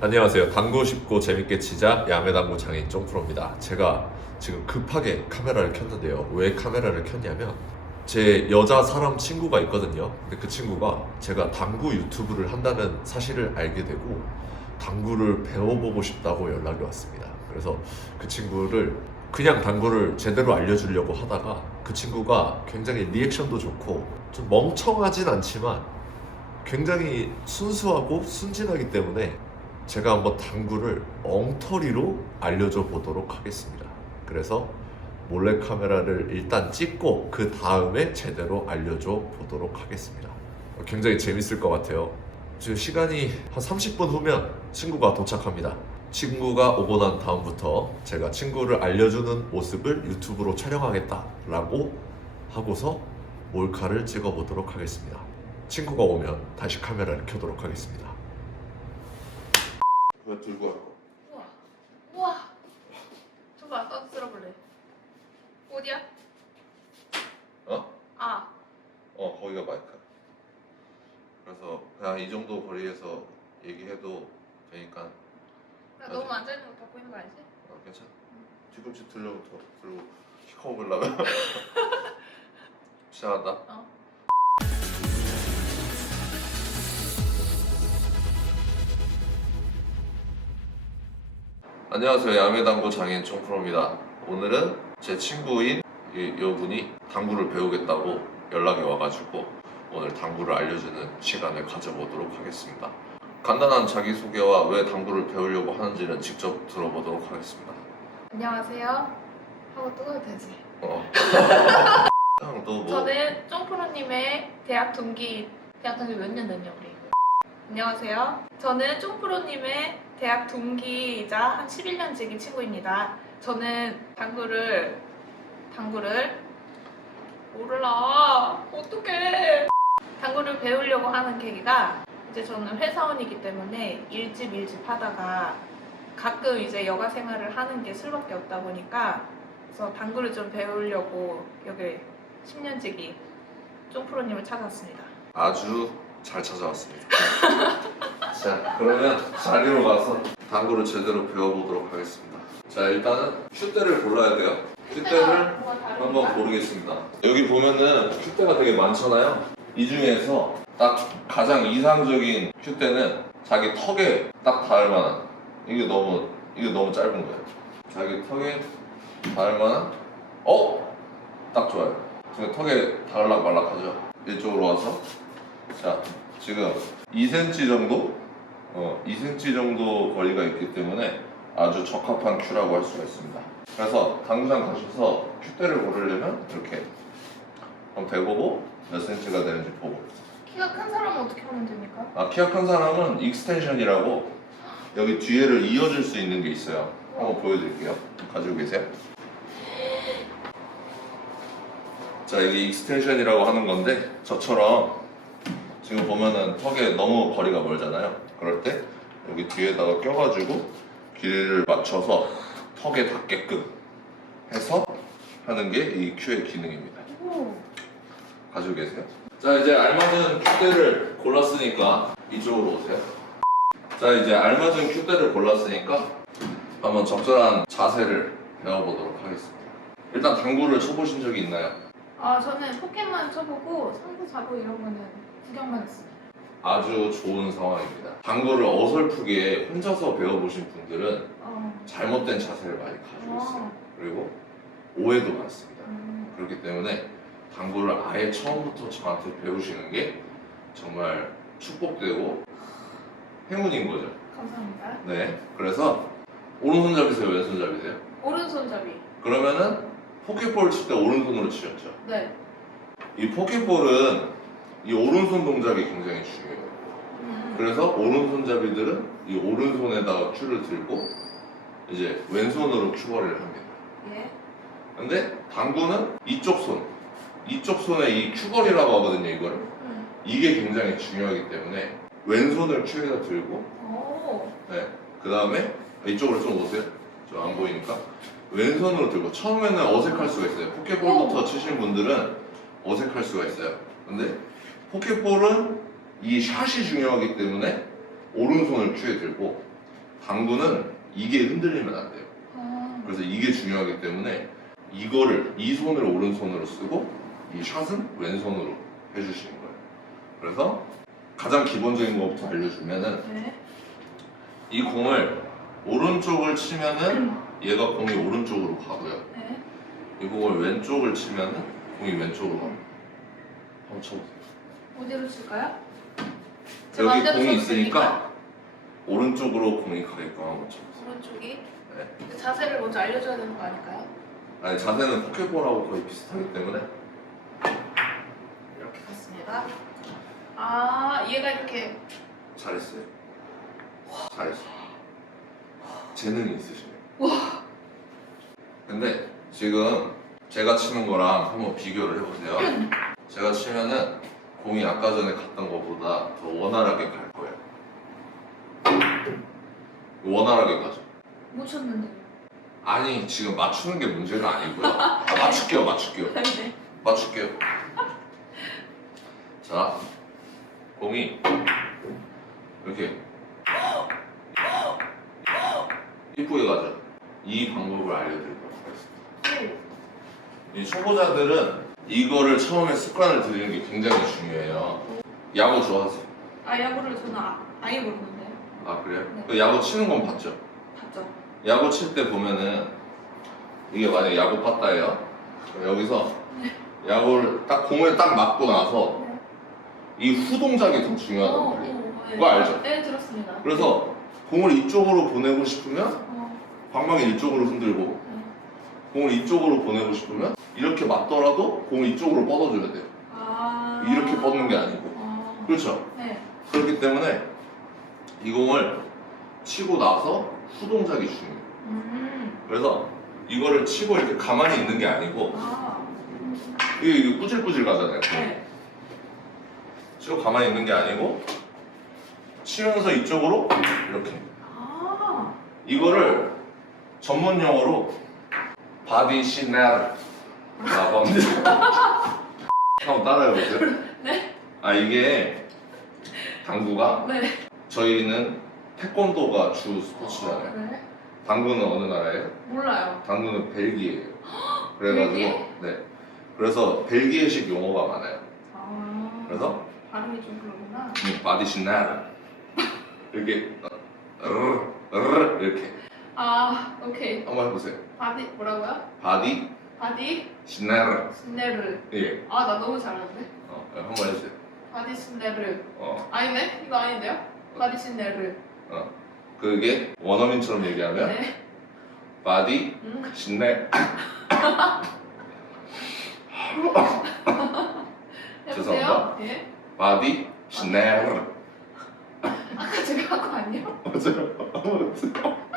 안녕하세요. 당구 쉽고 재밌게 치자 야매당구 장인 쫑프로입니다. 제가 지금 급하게 카메라를 켰는데요. 왜 카메라를 켰냐면 제 여자 사람 친구가 있거든요. 근데 그 친구가 제가 당구 유튜브를 한다는 사실을 알게 되고 당구를 배워보고 싶다고 연락이 왔습니다. 그래서 그 친구를 그냥 당구를 제대로 알려주려고 하다가 그 친구가 굉장히 리액션도 좋고 좀 멍청하진 않지만 굉장히 순수하고 순진하기 때문에 제가 한번 당구를 엉터리로 알려줘 보도록 하겠습니다. 그래서 몰래 카메라를 일단 찍고 그 다음에 제대로 알려줘 보도록 하겠습니다. 굉장히 재밌을 것 같아요. 지금 시간이 한 30분 후면 친구가 도착합니다. 친구가 오고 난 다음부터 제가 친구를 알려주는 모습을 유튜브로 촬영하겠다라고 하고서 몰카를 찍어 보도록 하겠습니다. 친구가 오면 다시 카메라를 켜도록 하겠습니다. 그거 들고 왔고. 우와. 우와. 저봐 나도 들어볼래. 어디야? 어? 아. 어 거기가 마이크. 그래서 그냥 이 정도 거리에서 얘기해도 되니까 나. 너무 앉아 있는 거다 보이는 거 아니지? 어, 괜찮아. 뒤꿈치 들려고 더 들고 키 커 보려면 시작한다. 어. 안녕하세요. 야매당구 장인 총프로입니다. 오늘은 제 친구인 이 여분이 당구를 배우겠다고 연락이 와가지고 오늘 당구를 알려주는 시간을 가져보도록 하겠습니다. 간단한 자기소개와 왜 당구를 배우려고 하는지는 직접 들어보도록 하겠습니다. 안녕하세요. 하고 또 되지. 어. 그냥 너 뭐, 저는 쫑프로님의 대학 동기 대학 동기 몇 년 됐냐 우리? 안녕하세요. 저는 쫑프로님의 대학 동기이자 한 11년 지기 친구입니다. 저는 당구를 당구를 몰라 어떡해 당구를 배우려고 하는 계기가 이제 저는 회사원이기 때문에 일집 일집 하다가 가끔 이제 여가 생활을 하는 게 술밖에 없다 보니까 그래서 당구를 좀 배우려고 여기 10년지기 쫑프로님을 찾았습니다. 아주 잘 찾아왔습니다. 자, 그러면 자리로 가서 당구를 제대로 배워보도록 하겠습니다. 자, 일단은 큐대를 골라야 돼요. 큐대를 한번 고르겠습니다. 여기 보면은 큐대가 되게 많잖아요. 이 중에서 딱 가장 이상적인 큐대는 자기 턱에 딱 닿을 만한 이게 너무 이게 너무 짧은 거예요. 자기 턱에 닿을 만한 어? 딱 좋아요. 지금 턱에 닿을락 말락하죠. 이쪽으로 와서 자 지금 2cm 정도 어 2cm 정도 거리가 있기 때문에 아주 적합한 큐라고 할 수가 있습니다. 그래서 당구장 가셔서 큐대를 고르려면 이렇게 한번 대보고 몇 cm가 되는지 보고 키가 큰 사람은 어떻게 하면 됩니까? 아 키가 큰 사람은 익스텐션이라고 여기 뒤에를 이어줄 수 있는 게 있어요. 한번 보여드릴게요. 가지고 계세요? 자 이게 익스텐션이라고 하는 건데 저처럼 지금 보면은 턱에 너무 거리가 멀잖아요. 그럴 때 여기 뒤에다가 껴가지고 길이를 맞춰서 턱에 닿게끔 해서 하는 게 이 큐의 기능입니다. 오. 가지고 계세요? 자 이제 알맞은 큐대를 골랐으니까 이쪽으로 오세요. 자 이제 알맞은 큐대를 골랐으니까 한번 적절한 자세를 배워보도록 하겠습니다. 일단 당구를 쳐보신 적이 있나요? 아 저는 포켓만 쳐보고 상부 자고 이런 거는 구경만 했어요. 아주 좋은 상황입니다. 당구를 어설프게 혼자서 배워보신 분들은 어. 잘못된 자세를 많이 가지고 있어요. 어. 그리고 오해도 많습니다. 음. 그렇기 때문에 당구를 아예 처음부터 저한테 배우시는 게 정말 축복되고 행운인 거죠. 감사합니다. 네. 그래서 오른손잡이세요, 왼손잡이세요? 오른손잡이. 그러면은 포켓볼 칠 때 오른손으로 치셨죠. 네. 이 포켓볼은 이 오른손 동작이 굉장히 중요해요. 음. 그래서 오른손잡이들은 이 오른손에다가 큐를 들고 이제 왼손으로 큐거리를 합니다. 예. 근데 당구는 이쪽 손, 이쪽 손에 이 큐거리라고 하거든요, 이거를. 음. 이게 굉장히 중요하기 때문에 왼손을 큐에다 들고 오. 네. 그 다음에 이쪽으로 좀 오세요. 저안 보이니까. 왼손으로 들고 처음에는 어색할 수가 있어요. 포켓볼부터 치신 분들은 어색할 수가 있어요. 근데 포켓볼은 이 샷이 중요하기 때문에 오른손을 큐에 들고 당구는 이게 흔들리면 안 돼요. 아, 그래서 이게 중요하기 때문에 이거를 이 손을 오른손으로 쓰고 이 샷은 왼손으로 해주시는 거예요. 그래서 가장 기본적인 것부터 알려주면은 네. 이 공을 오른쪽을 치면은 얘가 공이 오른쪽으로 가고요. 네. 이 공을 왼쪽을 치면은 공이 왼쪽으로 가고. 쳐보세요. 어디로 칠까요? 제 여기 맘대로 공이 쳐도 됩니까? 있으니까 오른쪽으로 공이 가게끔 쳐보세요. 오른쪽이 네. 그 자세를 먼저 알려줘야 되는 거 아닐까요? 아니 자세는 포켓볼하고 거의 비슷하기 때문에 이렇게 갔습니다. 아 얘가 이렇게 잘했어요. 잘했어. 재능이 있으시네. 와. 근데 지금 제가 치는 거랑 한번 비교를 해보세요. 제가 치면은 공이 아까 전에 갔던 것보다 더 원활하게 갈 거예요. 원활하게 가죠. 못 쳤는데. 아니 지금 맞추는 게 문제가 아니고요. 아, 맞출게요, 맞출게요, 네. 맞출게요. 자, 공이 이렇게 이쁘게 가죠. 이 방법을 알려드리도록 하겠습니다. 이 초보자들은 이거를 처음에 습관을 들이는 게 굉장히 중요해요. 야구 좋아하세요? 아 야구를 저는 아, 아예 모르는데요. 아 그래요? 네. 그 야구 치는 건 봤죠? 봤죠? 야구 칠 때 보면은 이게 만약에 야구 팠다예요. 그럼 여기서 야구를 딱 공을 딱 맞고 나서 네. 이 후동작이 더 중요하단 어, 말이에요. 어, 네. 그거 알죠? 네 들었습니다. 그래서 공을 이쪽으로 보내고 싶으면 어, 방망이 이쪽으로 흔들고 네. 공을 이쪽으로 보내고 싶으면 이렇게 맞더라도 공을 이쪽으로 뻗어줘야 돼요. 아 이렇게 뻗는 게 아니고. 아, 그렇죠? 네. 그렇기 때문에 이 공을 치고 나서 후동작이 중요해요. 음. 그래서 이거를 치고 이렇게 가만히 있는 게 아니고 아. 이게, 이게 꾸질꾸질 가잖아요. 네. 치고 가만히 있는 게 아니고 치면서 이쪽으로 이렇게 아. 이거를 전문 용어로 바디 시나라고 합니다. 한번 따라해보세요. 네. 아 이게 당구가 네. 저희는 태권도가 주 스포츠잖아요. 네. 당구는 어느 나라예요? 몰라요. 당구는 벨기에예요. 그래가지고 벨기에? 네. 그래서 벨기에식 용어가 많아요. 아. 그래서 발음이 좀 그러구나. 음, 바디 시나라 이렇게 으르르 으르르 이렇게 아 오케이. 한번 해보세요. 바디 뭐라고요? 바디 바디 시나라 스네르. 예. 아 나 너무 잘하는데. 어, 한번 해주세요. 바디 스네르. 어, 아니네? 이거 아닌데요? 바디 스네르. 어. 그게 원어민처럼 얘기하면 네. 바디 음. 신내 해보세요. 죄송합니다. 예. 바디 신내 아까 제가 한 거 아니에요? 맞아요.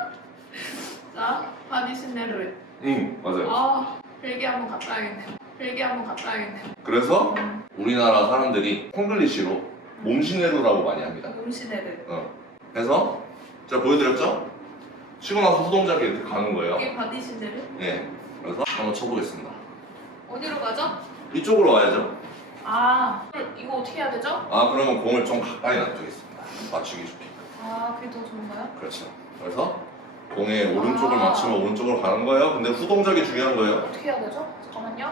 자, 바디 스네르. 응 맞아요. 아, 벨기에 한번 갔다 와야겠네요. 벨기에 한번 갔다 와야겠네요. 그래서 음, 우리나라 사람들이 콩글리시로 몸시내루라고 많이 합니다. 음시네르. 어. 그래서 제가 보여드렸죠? 치고 나서 후동작이 이렇게 가는 거예요. 이게 바디 스네르? 네. 그래서 한번 쳐보겠습니다. 어디로 가죠? 이쪽으로 와야죠. 아, 이거 어떻게 해야 되죠? 아 그러면 공을 좀 가까이 놔두겠습니다. 맞추기 좋게. 아, 그게 더 좋은가요? 그렇죠. 그래서 오른쪽을 아. 맞추면 오른쪽으로 가는 거예요. 근데 후 동작이 중요한 거예요. 어떻게 해야 되죠? 잠깐만요.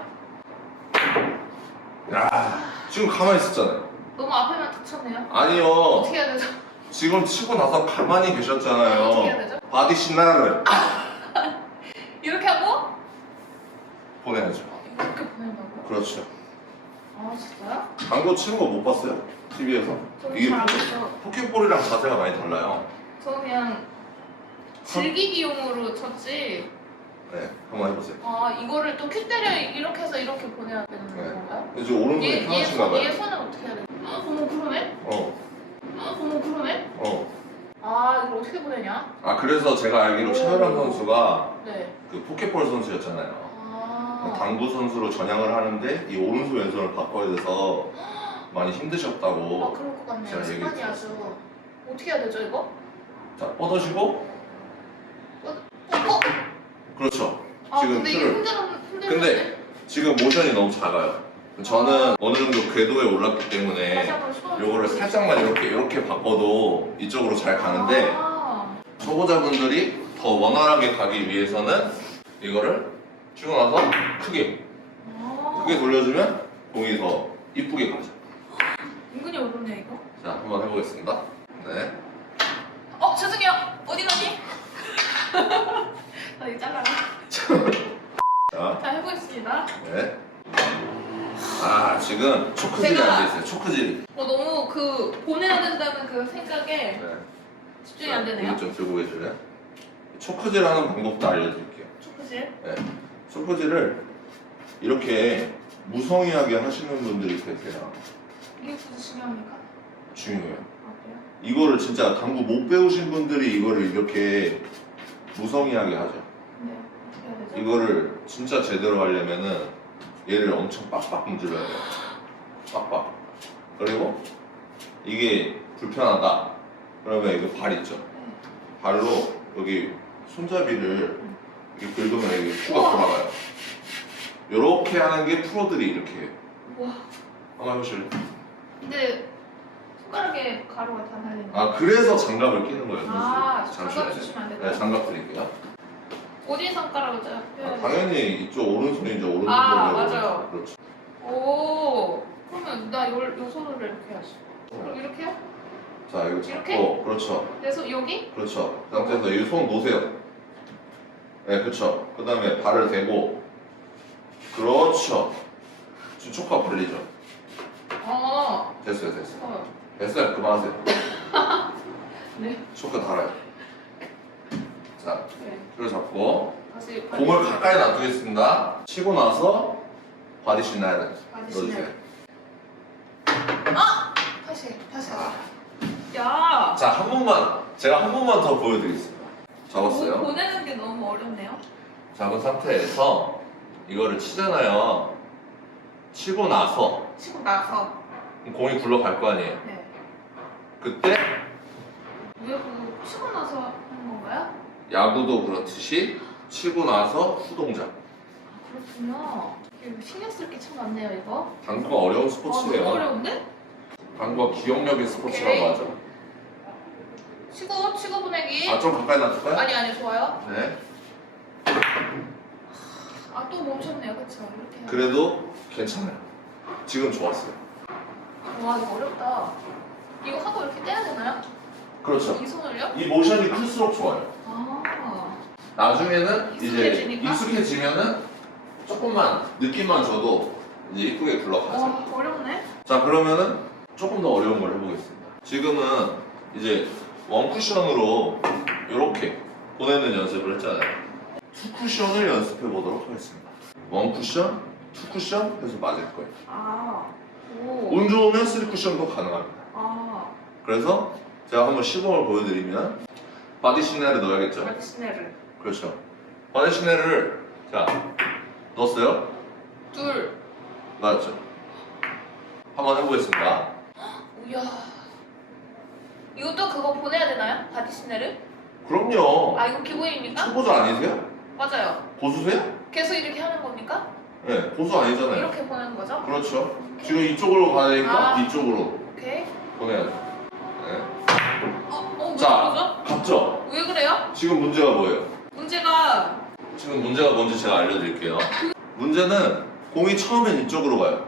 야, 지금 가만히 있었잖아요. 너무 앞에만 탁 쳤네요. 아니요. 어떻게 해야 되죠? 지금 치고 나서 가만히 어떻게 해야 계셨잖아요. 되죠? 바디 신나를 이렇게 하고 보내야죠. 이렇게 보낸다고요? 그렇죠. 아, 진짜요? 당구 치는 거 못 봤어요? TV에서? 저는 이게 잘안. 포켓볼이랑 자세가 많이 달라요. 저는 그냥 즐기기용으로 쳤지. 네, 한번 해보세요. 아, 이거를 또 큐대를 이렇게 해서 이렇게 보내야 되는 네. 건가요? 이제 오른손이 얘, 얘, 편하신가 손, 봐요. 얘 손은 어떻게 해야 돼? 헉, 어머 그러네? 어, 헉, 어머 그러네? 어. 아 이걸 어떻게 보내냐? 아 그래서 제가 알기로 차유람 오. 선수가 네. 그 포켓볼 선수였잖아요. 아. 당구 선수로 전향을 하는데 이 오른손 왼손을 바꿔야 돼서 많이 아 힘드셨다고. 그럴 것 같네요. 제가 얘기 습관이 아주. 어떻게 해야 되죠 이거? 자 뻗어시고 어? 그렇죠. 아 지금 근데 이게 틀을- 흔들어 흔들어. 근데 지금 모션이 너무 작아요. 저는 어느 정도 궤도에 올랐기 때문에 한번. 요거를 살짝만 이렇게 이렇게 바꿔도 이쪽으로 잘 가는데 아, 초보자분들이 더 원활하게 가기 위해서는 이거를 치고 나서 크게 어. 크게 돌려주면 공이 더 이쁘게 가죠. 은근히 어렵네 이거. 자, 한번 해보겠습니다. 네. 어 죄송해요. 어디 가니? 나 이거 잘라라. 자, 자 해보겠습니다. 네. 아, 지금 초크질이 제가- 앉아있어요. 초크질이. 어 너무 그 보내야 된다는 그 생각에 네. 집중이 안 되네요. 이거 좀 들고 계실래요? 초크질 하는 방법도 알려드릴게요. 초크질. 네. 초크질을 이렇게 무성의하게 하시는 분들이 계세요. 이게 무슨 중요합니까? 중요해요. 아 그래요? 이거를 진짜 당구 못 배우신 분들이 이거를 이렇게 무성의하게 하죠. 네. 어떻게 해야 되죠? 이거를 진짜 제대로 하려면은 얘를 엄청 빡빡 문질러야 돼요. 빡빡. 그리고 이게 불편하다. 그러면 이거 발 있죠. 네. 발로 여기 손잡이를 이렇게 긁으면 이게 큐가. 돌아가요. 이렇게 하는 게 프로들이 이렇게 해요. 우와. 한번 해보실래요? 근데 손가락에 가루가 다 날리는. 아 그래서 장갑을 끼는 거예요. 아 선수. 장갑 주시면 안 네, 될까요? 장갑 드릴게요. 어디 손가락을 짜? 아, 당연히 이쪽 오른손이죠. 오른손 아. 맞아요. 그렇죠. 오. 그러면 나 요, 요 손으로 이렇게 해야지. 그럼 이렇게 요? 자 이거 이렇게? 잡고 그렇죠. 내 손 여기? 그렇죠. 그 상태에서 이 손 놓으세요. 네, 그렇죠. 그 다음에 발을 대고 그렇죠. 지금 초크가 벌리죠. 어. 됐어요, 됐어요. 어. 됐어요. 그만하세요. 네. 초크 달아요. 자, 네. 줄을 잡고 다시 공을 가까이 놔두겠습니다. 치고 나서 바디 신나야 바디 넣어주세요. 신나요. 다시 다시. 아. 야. 자, 한 번만 제가 한 번만 더 보여드리겠습니다. 잡았어요. 뭐 보내는 게 너무 어렵네요. 잡은 상태에서 이거를 치잖아요. 치고 나서 치고 나서. 공이 굴러갈 거 아니에요. 네. 그때 왜 그거 치고 나서 하는 건가요? 야구도 그렇듯이 치고 나서 후동작. 아, 그렇군요. 이거 신경 쓸 게 참 많네요 이거. 당구가 어려운 아, 스포츠예요. 너무 어려운데? 당구가 기억력의 스포츠라고 오케이. 하죠. 치고 치고 보내기. 아, 좀 가까이 놔둘까요? 아니 아니 좋아요. 네. 아 또 멈췄네요, 그렇죠? 이렇게. 그래도 괜찮아요. 지금 좋았어요. 와 이거 어렵다. 이거 하고 이렇게 떼야 되나요? 그렇죠. 이 손을요? 이 모션이 클수록 좋아요. 아. 나중에는 이제 익숙해지니까? 익숙해지면은 조금만 느낌만 줘도 이제 이쁘게 굴러가죠. 와 어렵네. 자 그러면은 조금 더 어려운 걸 해보겠습니다. 지금은 이제 원 쿠션으로 이렇게 보내는 연습을 했잖아요. 투 쿠션을 연습해 보도록 하겠습니다. 원 쿠션, 투 쿠션 해서 맞을 거예요. 아. 오. 운 좋으면 쓰리 쿠션도 가능합니다. 아. 그래서 제가 한번 시범을 보여드리면 바디 시네를 넣어야겠죠? 마티스네를 그렇죠. 바디 시네를 자 넣었어요? 둘. 맞죠? 한번 해보겠습니다. 우야. 이것도 그거 보내야 되나요? 바디시네를? 그럼요. 아 이거 기본입니까? 초보자 아니세요? 맞아요. 고수세요? 계속 이렇게 하는 겁니까? 네, 고수 아니잖아요. 이렇게 보내는 거죠? 그렇죠. 지금 이쪽으로 가야 되니까 아. 이쪽으로 오케이. 보내야죠. 네. 어, 어, 왜 자. 그러죠? 갔죠? 왜 그래요? 지금 문제가 뭐예요? 문제가 지금 문제가 뭔지 제가 알려드릴게요. 문제는 공이 처음엔 이쪽으로 가요.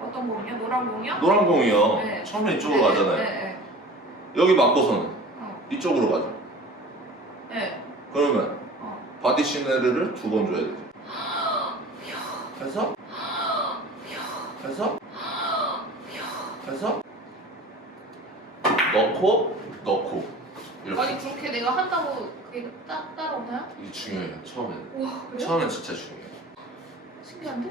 어떤 공이요? 노란 공이요? 노란 공이요. 네. 처음엔 이쪽으로 네, 가잖아요. 네, 네. 여기 맞고서는 어. 이쪽으로 가죠. 네. 그러면 어. 바디 시네르를 두 번 줘야 되죠. 해서 해서 해서 넣고 넣고 이렇게 아니 그렇게 내가 한다고 그게 따, 따라오나요? 이게 중요해요. 처음에는 우와 그래요? 처음엔 진짜 중요해요. 신기한데?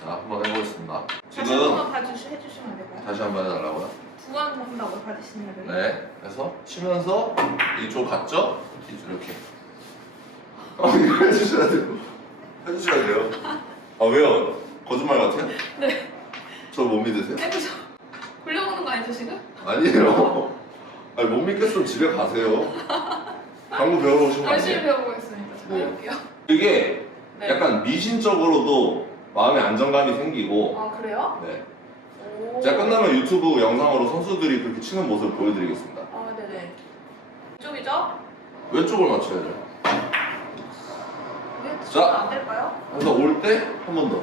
자 한번 해보겠습니다. 다시 한 지금 번만 봐주시, 해주시면 안 될까요? 다시 한번 해달라고요. 두번 한다고 바디시네를 네. 그래서 치면서 이쪽 갔죠? 이쪽 이렇게. 어 이거 해주셔야 돼요. 해주셔야 돼요. 아 왜요? 거짓말 같아요? 네. 저 못 믿으세요? 해보죠 굴려보는 거 아니죠 지금? 아니에요. 아니 못 믿겠으면 집에 가세요. 당구 배우러 오신 거 열심히 아니에요? 배워보겠습니다 제가 네. 해볼게요 이게 네. 약간 미신적으로도 마음의 안정감이 생기고 아 그래요? 네. 오. 제가 끝나면 유튜브 영상으로 선수들이 그렇게 치는 모습을 보여드리겠습니다. 아 네네 좀 왼쪽이죠? 왼쪽을 맞춰야죠. 왼쪽은 안 될까요? 그래서 올 때 한 번 더.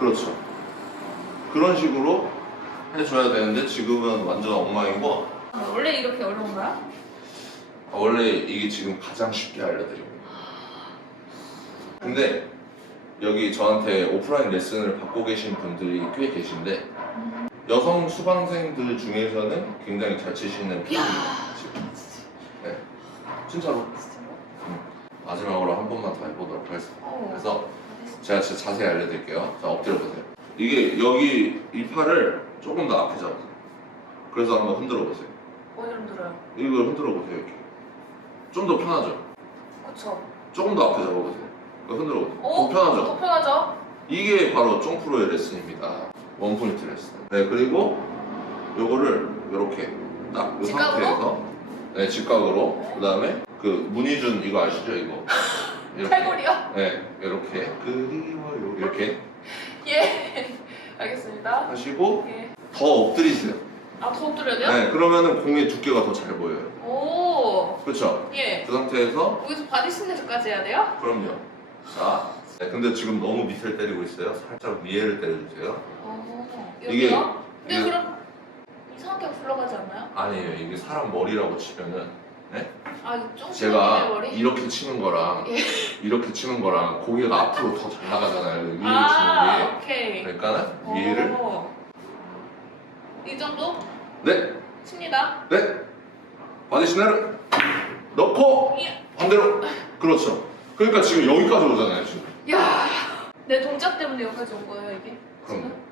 그렇죠. 그런 식으로 해줘야 되는데 지금은 완전 엉망이고 아, 원래 이렇게 어려운가요? 아, 원래 이게 지금 가장 쉽게 알려드립니다. 근데 여기 저한테 오프라인 레슨을 받고 계신 분들이 꽤 계신데 여성 수강생들 중에서는 굉장히 잘 치시는 편입니다. 지금. 네, 진짜로 진짜로? 마지막으로 한 번만 더 해보도록 하겠습니다. 어. 그래서 제가 진짜 자세히 알려드릴게요. 자 엎드려 보세요. 이게 여기 이 팔을 조금 더 앞에 잡으세요. 그래서 한번 흔들어 보세요. 어디 힘들어요? 이걸 흔들어 보세요 이렇게. 좀 더 편하죠. 그쵸. 조금 더 앞에 잡아보세요. 이거 흔들어 보세요. 오, 더 편하죠. 더 편하죠? 이게 바로 쫑프로의 레슨입니다. 원 포인트 레슨. 네 그리고 요거를 이렇게 딱이 직각으로? 상태에서 네 직각으로 그 다음에 그 문희준 이거 아시죠 이거 이렇게 팔걸이요? 네 이렇게 그리워요 이렇게 예. 알겠습니다. 하시고 예. 더 엎드리세요. 아, 더 엎드려야 돼요? 네 그러면은 공의 두께가 더 잘 보여요. 오. 그렇죠? 예. 그 상태에서 여기서 바디 스네즈까지 해야 돼요? 그럼요. 자, 네, 근데 지금 너무 밑을 때리고 있어요. 살짝 위에를 때려주세요. 어. 이게- 여기요? 근데 이게- 그럼 이상하게 굴러가지 않나요? 아니에요. 이게 사람 머리라고 치면은 아, 이쪽 제가 머리? 이렇게 치는 거랑 예. 이렇게 치는 거랑 고개가 앞으로 더 잘 나가잖아요. 위에 아, 치는 게. 오케이. 그러니까는 위에를 오. 이 정도 네, 칩니다. 네. 바디 시나를 넣고 예. 반대로 그렇죠. 그러니까 지금 여기까지 오잖아요. 지금. 야, 내 동작 때문에 여기까지 온 거예요 이게? 그럼. 지금?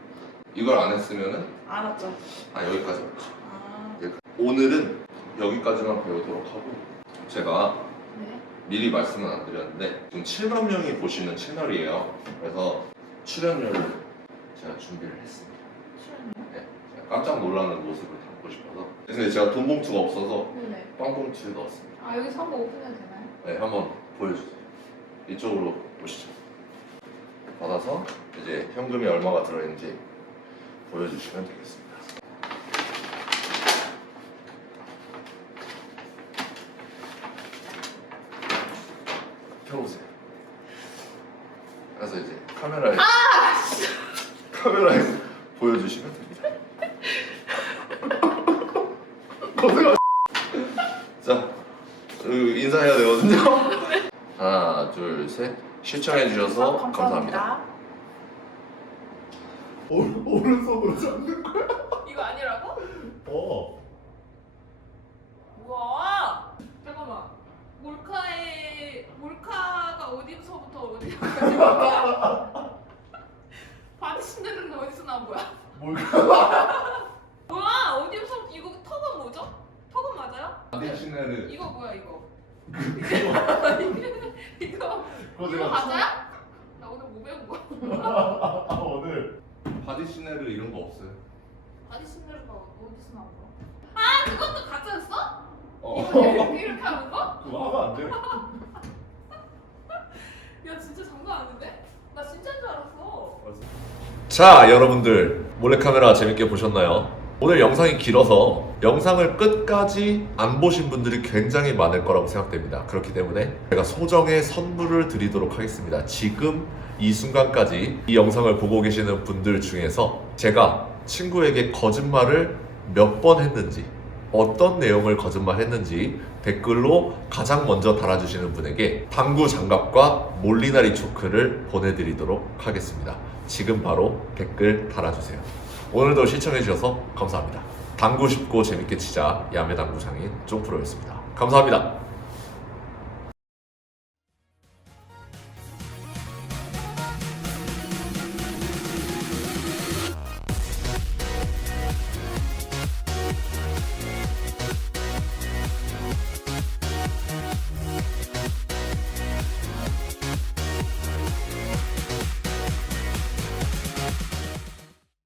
이걸 안 했으면은 안 왔죠. 아 여기까지 왔죠. 아, 오늘은 여기까지만 배우도록 하고 제가 네. 미리 말씀은 안 드렸는데 지금 7만 명이 보시는 채널이에요. 그래서 출연료를 제가 준비를 했습니다. 깜짝 놀라는 모습을 담고 싶어서. 근데 제가 돈 봉투가 없어서 네. 빵 봉투에 넣었습니다. 아 여기서 한번 오픈해도 되나요? 네, 한번 보여주세요. 이쪽으로 보시죠. 받아서 이제 현금이 얼마가 들어있는지 보여주시면 되겠습니다. 펴보세요. 그래서 이제 카메라에 카메라에 보여주시면 됩니다. 고생하. 자, 그리고 인사해야 되거든요. 하나, 둘, 셋. 시청해 주셔서 감사합니다. 오른손으로 잡는 거. 이거 아니라고? 어. 우와. 잠깐만. 몰카의 몰카가 어디서부터 어디까지? 바디 신데렐라 어디서 나온 거야? 뭘까? 뭐야? 어디서 이거 턱은 뭐죠? 턱은 맞아요? 대신에는 이거 뭐야 이거? 이거 그거 이거 맞아요? 나 오늘 뭐 배운 거야? 아, 오늘 바디 시네르 이런 거 없어요. 바디 신데렐라 어디서 나온 거야? 아 그것도 가짜였어? 어. 이거 이렇게, 이렇게 하는 거? 그거 하면 안 돼. 야 진짜 장난 아닌데? 나 진짜인 줄 알았어. 자, 여러분들 몰래카메라 재밌게 보셨나요? 오늘 영상이 길어서 영상을 끝까지 안 보신 분들이 굉장히 많을 거라고 생각됩니다. 그렇기 때문에 제가 소정의 선물을 드리도록 하겠습니다. 지금 이 순간까지 이 영상을 보고 계시는 분들 중에서 제가 친구에게 거짓말을 몇 번 했는지 어떤 내용을 거짓말 했는지 댓글로 가장 먼저 달아주시는 분에게 당구 장갑과 몰리나리 초크를 보내드리도록 하겠습니다. 지금 바로 댓글 달아주세요. 오늘도 시청해주셔서 감사합니다. 당구 쉽고 재밌게 치자 야매 당구 장인 쫑프로였습니다. 감사합니다.